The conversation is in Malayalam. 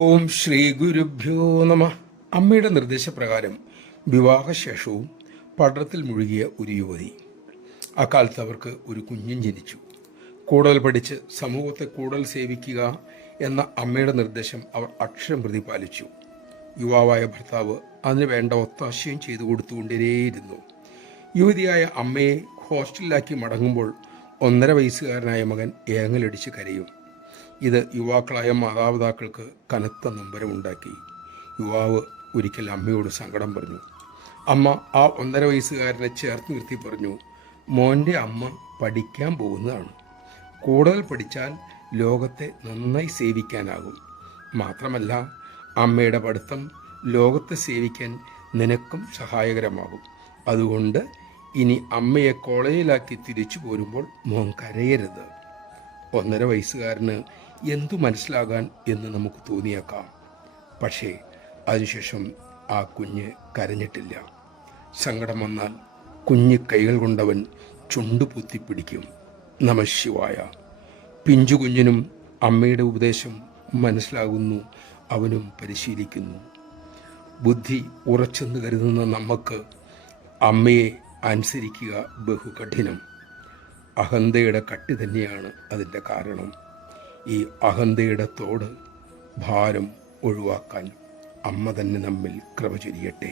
ഓം ശ്രീ ഗുരുഭ്യോ നമ. അമ്മയുടെ നിർദ്ദേശപ്രകാരം വിവാഹശേഷവും പഠനത്തിൽ മുഴുകിയ ഒരു യുവതി. അക്കാലത്ത് അവർക്ക് ഒരു കുഞ്ഞും ജനിച്ചു. കൂടുതൽ പഠിച്ച് സമൂഹത്തെ കൂടുതൽ സേവിക്കുക എന്ന അമ്മയുടെ നിർദ്ദേശം അവർ അക്ഷരം പ്രതി പാലിച്ചു. യുവാവായ ഭർത്താവ് അതിന് വേണ്ട ഒത്താശയും ചെയ്തു കൊടുത്തുകൊണ്ടേയിരുന്നു. യുവതിയായ അമ്മയെ ഹോസ്റ്റലിലാക്കി മടങ്ങുമ്പോൾ 1.5 വയസ്സുകാരനായ മകൻ ഏങ്ങലടിച്ച് കരയും. ഇത് യുവാക്കളായ മാതാപിതാക്കൾക്ക് കനത്ത നൊമ്പരമുണ്ടാക്കി. യുവാവ് ഒരിക്കൽ അമ്മയോട് സങ്കടം പറഞ്ഞു. അമ്മ ആ 1.5 വയസ്സുകാരനെ ചേർത്ത് നിർത്തി പറഞ്ഞു, മോൻ്റെ അമ്മ പഠിക്കാൻ പോകുന്നതാണ്. കൂടുതൽ പഠിച്ചാൽ ലോകത്തെ നന്നായി സേവിക്കാനാകും. മാത്രമല്ല, അമ്മയുടെ പഠിത്തം ലോകത്തെ സേവിക്കാൻ നിനക്കും സഹായകരമാകും. അതുകൊണ്ട് ഇനി അമ്മയെ കോളേജിലാക്കി തിരിച്ചു പോരുമ്പോൾ മോൻ കരയരുത്. 1.5 വയസ്സുകാരന് എന്തു മനസ്സിലാകാൻ എന്ന് നമുക്ക് തോന്നിയേക്കാം. പക്ഷേ അതിനുശേഷം ആ കുഞ്ഞ് കരഞ്ഞിട്ടില്ല. സങ്കടം വന്നാൽ കുഞ്ഞ് കൈകൾ കൊണ്ടവൻ ചുണ്ടുപൊത്തി പിടിക്കും. നമഃശിവായ. പിഞ്ചു കുഞ്ഞിനും അമ്മയുടെ ഉപദേശം മനസ്സിലാകുന്നു, അവനും പരിശീലിക്കുന്നു. ബുദ്ധി ഉറച്ചെന്ന് കരുതുന്ന നമുക്ക് അമ്മയെ അനുസരിക്കുക ബഹുകഠിനം. അഹന്തയുടെ കട്ടി തന്നെയാണ് അതിൻ്റെ കാരണം. ഈ അഹന്തയുടെ തോട് ഭാരം ഒഴിവാക്കാൻ അമ്മ തന്നെ നമ്മിൽ കൃപ ചൊരിയട്ടെ.